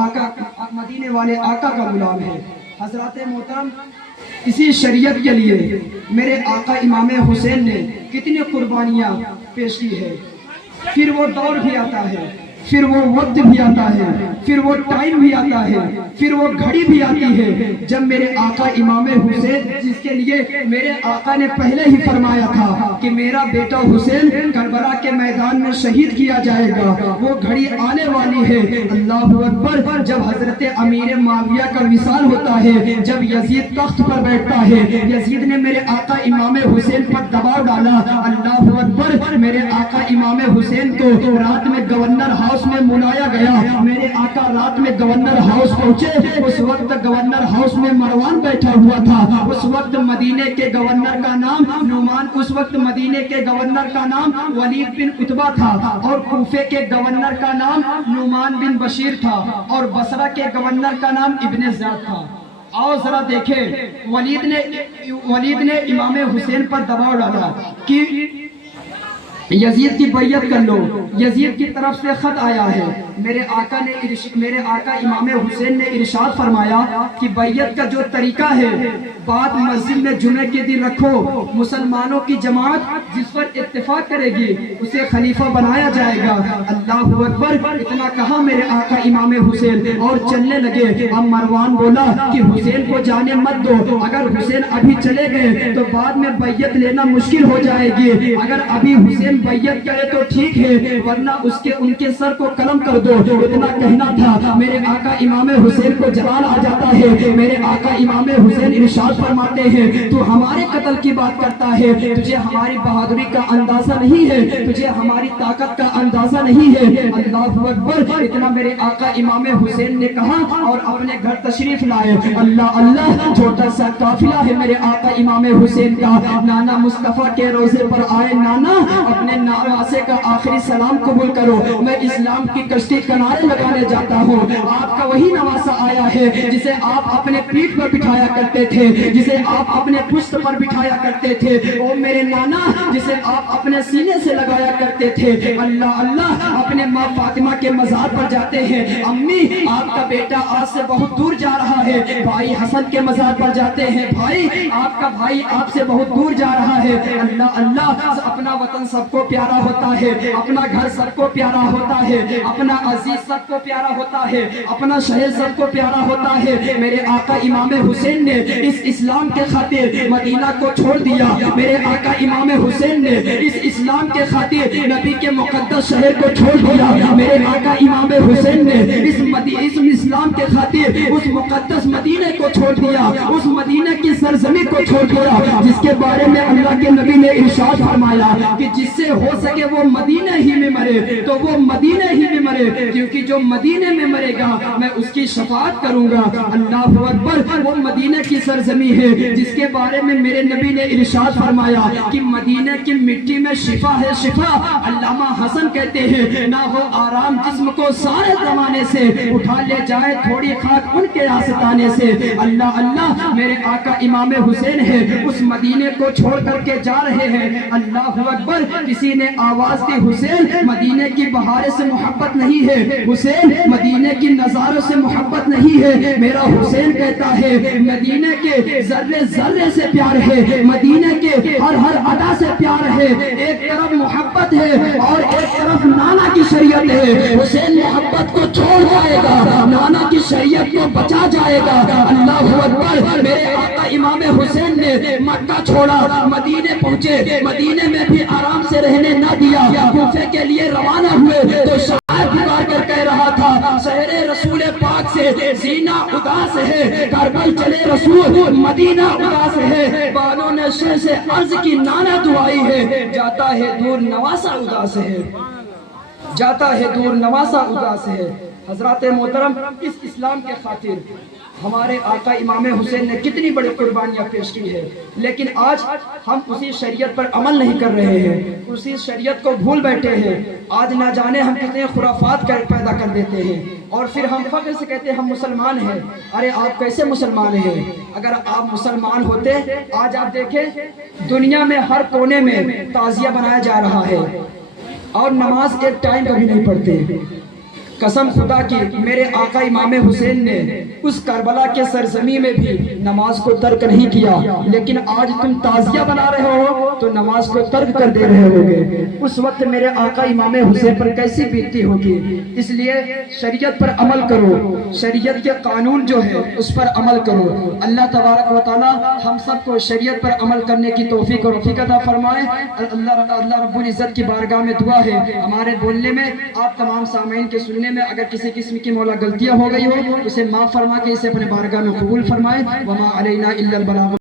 آقا مدینے والے آقا کا غلام ہے۔ حضرات محترم، اسی شریعت کے لیے میرے آقا امام حسین نے کتنی قربانیاں پیش کی ہے۔ پھر وہ دور بھی آتا ہے، پھر وہ وقت بھی آتا ہے، پھر وہ ٹائم بھی آتا ہے، پھر وہ گھڑی بھی آتی ہے جب میرے آقا امام حسین، جس کے لیے میرے آقا نے پہلے ہی فرمایا تھا کہ میرا بیٹا حسین کربلا کے میدان میں شہید کیا جائے گا، وہ گھڑی آنے والی ہے۔ اللہ اکبر۔ جب حضرت امیر معاویہ کا وصال ہوتا ہے، جب یزید تخت پر بیٹھتا ہے، یزید نے میرے آقا امام حسین پر دباؤ ڈالا۔ اللہ اکبر۔ میرے آقا امام حسین کو رات میں گورنر ہاؤس میں بلایا گیا۔ میرے آقا رات میں گورنر ہاؤس پہنچے۔ اس وقت گورنر ہاؤس میں مروان بیٹھا ہوا تھا۔ اس وقت مدینے کے گورنر کا نام نعمان، اس وقت مدینے کے گورنر کا نام ولید بن عتبہ تھا، اور کوفے کے گورنر کا نام نعمان بن بشیر تھا، اور بصرہ کے گورنر کا نام ابن زیاد تھا۔ آؤ ذرا دیکھیں، ولید نے امام حسین پر دباؤ ڈالا کہ یزید کی بیعت کر لو۔ یزید کی طرف سے خط آیا ہے۔ میرے آقا امام حسین نے ارشاد فرمایا کہ بیعت کا جو طریقہ ہے، بات مسجد میں جمعے کے دن رکھو، مسلمانوں کی جماعت جس پر اتفاق کرے گی اسے خلیفہ بنایا جائے گا۔ اللہ اکبر۔ اتنا کہا میرے آقا امام حسین اور چلنے لگے۔ اب مروان بولا کہ حسین کو جانے مت دو، اگر حسین ابھی چلے گئے تو بعد میں بیعت لینا مشکل ہو جائے گی، اگر ابھی حسین بیعت کرے تو ٹھیک ہے، ورنہ ان کے سر کو قلم کر دو۔ اتنا کہنا تھا، میرے آقا امام حسین کو جلال آ جاتا ہے۔ میرے آقا امام حسین ارشاد فرماتے ہیں، تو ہمارے قتل کی بات کرتا ہے، تجھے ہماری بہادری کا اندازہ نہیں ہے، تجھے ہماری طاقت کا اندازہ نہیں ہے۔ اللہ اکبر۔ اتنا میرے آقا امام حسین نے کہا اور اپنے گھر تشریف لائے۔ اللہ اللہ۔ چھوٹا سا قافلہ ہے میرے آقا امام حسین کا۔ نانا مصطفیٰ کے روزے پر آئے۔ نانا، اپنے نواسے کا آخری سلام قبول کرو، میں اسلام کی کشتی کنارے لگانے جاتا ہوں۔ آپ کا وہی نواسا آیا ہے جسے آپ اپنے پیٹھ پر بٹھایا کرتے تھے، جسے آپ اپنے پشت پر بٹھایا کرتے تھے، او میرے نانا، جسے آپ اپنے سینے سے لگایا کرتے تھے۔ اللہ اللہ۔ اپنے ماں فاطمہ کے مزار پر جاتے ہیں۔ امی، آپ کا بیٹا آج سے بہت دور جا رہا ہے۔ بھائی حسن کے مزار پر جاتے ہیں۔ بھائی، آپ کا بھائی آپ سے بہت دور جا رہا ہے۔ اللہ اللہ۔ اپنا وطن سب کو پیارا ہوتا ہے، اپنا گھر سب کو پیارا ہوتا ہے، اپنا عزیز سب کو پیارا ہوتا ہے، اپنا شہر سب کو پیارا ہوتا ہے۔ میرے آقا امام حسین نے اس اسلام کے خاطر مدینہ کو چھوڑ دیا۔ میرے آقا امام حسین نے اس اسلام کے خاطر نبی کے مقدس شہر کو چھوڑ دیا۔ میرے آقا امام حسین نے اس اسلام کے خاطر اس مقدس مدینے کو چھوڑ دیا، اس مدینے کی سرزمین کو چھوڑ دیا جس کے بارے میں اللہ کے نبی نے ارشاد فرمایا کہ جس سے ہو سکے وہ مدینے ہی میں مرے تو وہ مدینے ہی میں مرے، کیونکہ جو مدینے میں مرے گا میں اس کی شفاعت کروں گا۔ اللہ اکبر۔ وہ مدینے کی سرزمین ہے جس کے بارے میں میرے نبی نے ارشاد فرمایا کہ مدینے کی مٹی میں شفا ہے، شفا۔ علامہ حسن کہتے ہیں، نہ ہو آرام جسم کو سارے زمانے سے، اٹھا لے جائے تھوڑی خاک ان کے آستانے سے۔ اللہ اللہ۔ میرے آقا امام حسین ہے، اس مدینے کو چھوڑ کر کے جا رہے ہیں۔ اللہ اکبر۔ کسی نے آواز دی، حسین مدینے کی بہاریں سے محبت نہیں ہے، حسین مدینے کی نظاروں سے محبت نہیں ہے۔ میرا حسین کہتا ہے مدینے کے ذرے ذرے سے پیار ہے، مدینے کے ہر ہر ادا سے پیار ہے۔ ایک طرف محبت ہے اور ایک طرف نانا کی شریعت ہے۔ حسین محبت کو چھوڑ جائے گا، نانا کی شریعت کو بچا جائے گا۔ اللہ اکبر۔ میرے آقا امام حسین نے مکہ چھوڑا، مدینے پہنچے، مدینے میں بھی آرام سے رہنے نہ دیا۔ کوفے کے لیے روانہ ہوئے تو شاعر پکار کر کہہ رہا تھا، شہر رسول پاک سے سینہ اداس ہے، کربل چلے رسول مدینہ اداس ہے۔ بانوں نے شہ سے عرض کی نانا دعائی ہے، جاتا ہے دور نواسا اداس ہے، جاتا ہے دور نواسا اداس ہے۔ حضرات محترم، اس اسلام کے خاطر ہمارے آقا امام حسین نے کتنی بڑی قربانیاں پیش کی ہے، لیکن آج ہم اسی شریعت پر عمل نہیں کر رہے ہیں، اسی شریعت کو بھول بیٹھے ہیں۔ آج نہ جانے ہم کتنے خرافات پیدا کر دیتے ہیں، اور پھر ہم فخر سے کہتے ہیں ہم مسلمان ہیں۔ ارے آپ کیسے مسلمان ہیں؟ اگر آپ مسلمان ہوتے، آج آپ دیکھیں دنیا میں ہر کونے میں تعزیہ بنایا جا رہا ہے، اور نماز ایک ٹائم کبھی نہیں پڑھتے۔ قسم خدا کی میرے آقا امام حسین نے اس کربلا کے سرزمین میں بھی نماز کو ترک نہیں کیا، لیکن آج تم تعزیہ بنا رہے ہو تو نماز کو ترک کر دے رہے ہوگے۔ اس وقت میرے آقا امام حسین پر کیسی بیتتی ہوگی۔ اس لیے شریعت پر عمل کرو، شریعت کے قانون جو ہے اس پر عمل کرو۔ اللہ تبارک و تعالی ہم سب کو شریعت پر عمل کرنے کی توفیق اور رفیق عطا فرمائے۔ اللہ رب العزت کی بارگاہ میں دعا ہے ہمارے بولنے میں، آپ تمام سامعین کے سننے میں اگر کسی قسم کی مولا غلطیاں ہو گئی ہو اسے معاف فرما کے اسے اپنے بارگاہ میں قبول فرمائے۔ وما علینا الا البلاغ۔